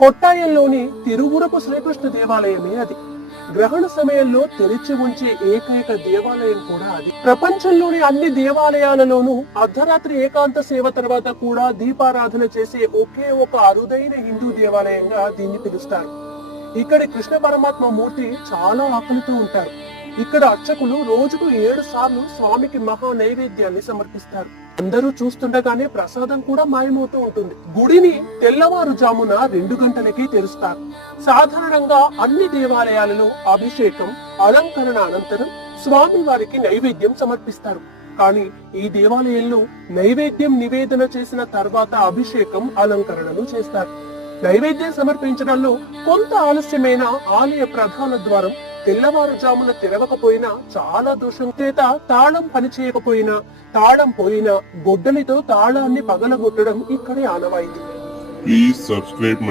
కొట్టాయంలోని తిరువురపు శ్రీకృష్ణ దేవాలయమే అది. గ్రహణ సమయంలో తెరిచి ఉంచే ఏకైక దేవాలయం కూడా అది. ప్రపంచంలోని అన్ని దేవాలయాలలోనూ అర్ధరాత్రి ఏకాంత సేవ తర్వాత కూడా దీపారాధన చేసే ఒకే ఒక అరుదైన హిందూ దేవాలయంగా దీన్ని పిలుస్తారు. ఇక్కడి కృష్ణ పరమాత్మ మూర్తి చాలా ఆకలితో ఉంటారు. ఇక్కడ అర్చకులు రోజుకు 7 సార్లు స్వామికి మహా నైవేద్యాన్ని సమర్పిస్తారు. అందరూ చూస్తుండగానే ప్రసాదం కూడా మాయమవుతూ ఉంటుంది. గుడిని తెల్లవారుజామున 2 గంటలకి తెరుస్తారు. సాధారణంగా అన్ని దేవాలయాలలో అభిషేకం, అలంకరణ అనంతరం స్వామి వారికి నైవేద్యం సమర్పిస్తారు. కానీ ఈ దేవాలయంలో నైవేద్యం నివేదన చేసిన తర్వాత అభిషేకం, అలంకరణలు చేస్తారు. నైవేద్యం సమర్పించడంలో కొంత ఆలస్యమైన ఆలయ ప్రధాన ద్వారం తెల్లవారుజామున తెరవకపోయినా చాలా దోషం చేత తాళం పనిచేయకపోయినా, తాళం పోయినా గొడ్డలితో తాళాన్ని పగలగొట్టడం ఇక్కడే ఆనవాయితీ. Please subscribe my